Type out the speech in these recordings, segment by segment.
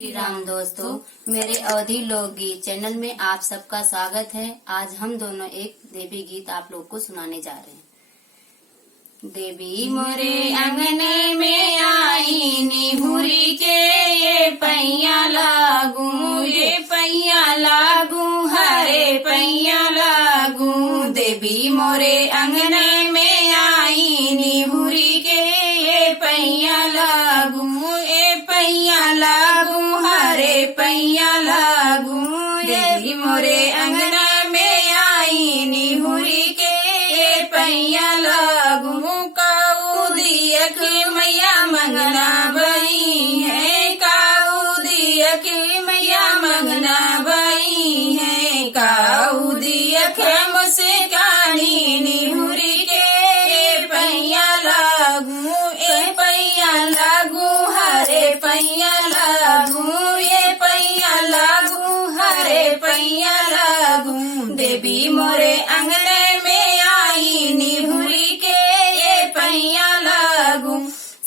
श्री राम दोस्तों, मेरे अवधि लोकगीत चैनल में आप सबका स्वागत है। आज हम दोनों एक देवी गीत आप लोग को सुनाने जा रहे हैं। देवी मोरे अंगने में आई निहुरी के ये पैया लागू, ये पैया लागू, हरे पैया लागू। देवी मोरे अंगने में आई निहुरी के ये पैया लागू, ये पैया लागू, हरे पैया लागू। देवी मोरे अंगना में आई निहुरी के ये पैया लागू। काऊ दिया के मैया मंगना बई है, काऊ दिया के मैया मंगना बई है। काऊ दिया के मुझसे कानी निहुरी के ये पैया लागू, ये पैया लागू, हरे पैया लागू, ये पैया लागू, हरे पैया लागू। देवी मोरे अंगने में आई निहुरी के ये पैया लागू।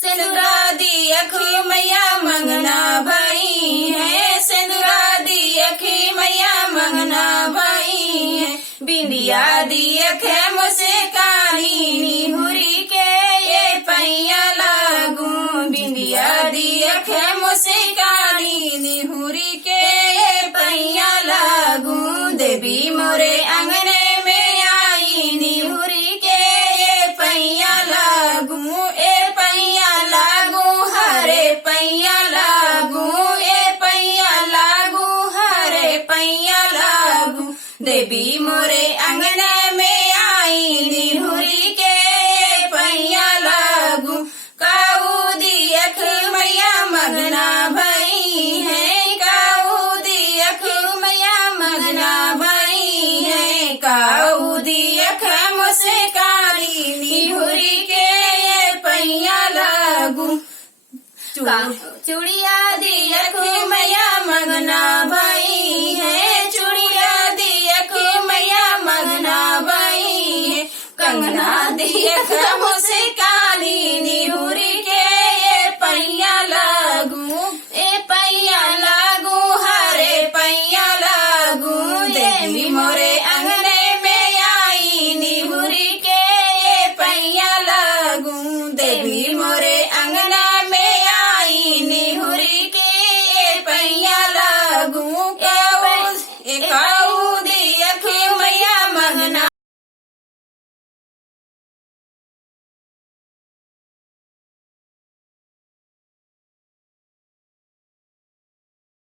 सिंदूरा दिया की मैया मंगना भई है, सिंदूरा दिया की मैया मंगना भई है। बिंदिया दिया के मुझसे काली निहुरी के ये पैया लागू, बिंदिया दिया के मुझसे काली निहुरी के ये पैया लागू। देवी मोरे अंगने में आई निहुरी के ये पैया लागू, ये पैया लागू, हरे पैया लागू, ये पैया लागू, हरे पैया लागू। देवी मोरे अंगने में आई निहुरी के ये पैया लागू। काऊ दिया की मैया मंगना भई है, काऊ दिया की मैया मंगना भई है। काऊ दिया के मुझसे काली निहुरी के ये पैया लागू।